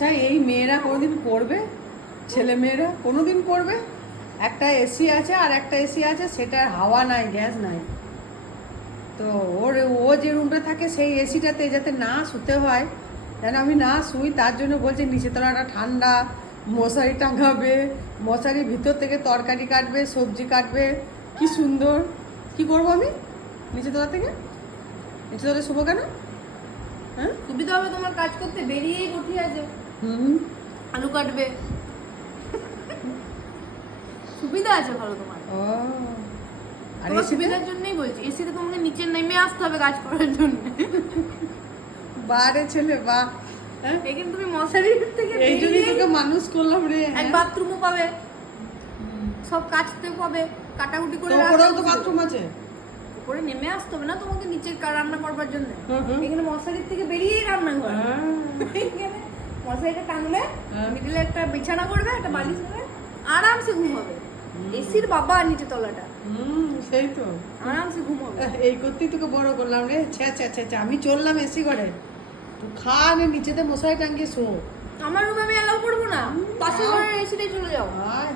আচ্ছা, এই মেয়েরা কোনোদিন করবে? ছেলে মেয়েরা কোনোদিন করবে? একটা এসি আছে আর একটা এসি আছে, সেটার হাওয়া নাই, গ্যাস নাই। তো ও যে রুমটা থাকে সেই এসিটাতে যাতে না শুতে হয়, যেন আমি না শুই, তার জন্য বলছে নিচে তলাটা ঠান্ডা, মশারি টাঙাবে, মশারির ভিতর থেকে তরকারি কাটবে, সবজি কাটবে। কি সুন্দর! কি করবো আমি নিচে তলা থেকে? নিচে তলায় শুবো কেন? হ্যাঁ, সুবিধা হবে তোমার কাজ করতে, বেরিয়েই বসে আছে, হুম, আলু কাটবে, সুবিধা আছে ভালো তোমার। ও, আর তোমার এসিতে সুবিধার জন্যই বলছি, এসিতে তোমাকে নিচে নেমে আসতে হবে কাজ করার জন্য। বারে ছেলে বা, হ্যাঁ, এখানে তুমি মশারির থেকে এই জন্যই বেরিয়েই তোকে মানুষ করলাম রে। এক বাথরুমও পাবে, সব কাচতেও পাবে, কাটাকুটি করে ওপরেও তো বাথরুম আছে। উপরে নেমে আসতে হবে না তোমাকে নিচে রান্না করবার জন্য। হুম, হুম। এখানে মশারির থেকে বেরিয়েই রান্না করে। এখানে মশারিটা টাঙলে হ্যাঁ। মিডিলে একটা বিছানা করবে, একটা বালিশ করবে, আরামসে ঘুম হবে। এসির বাবা নিচে তলাটা, সেই তো। আরামসে ঘুম হবে। এই করতেই তোকে বড় করলাম রে। ছ্যা ছ্যা ছ্যা ছ্যা, আমি চললাম এসি ঘরে, তুই খানে নিচেতে মশারি টাঙ্গিয়ে শো। আমার রুমে আমি অ্যালাউ করবো না, পাশের ঘরের এসিটাই চলে যাও। আয়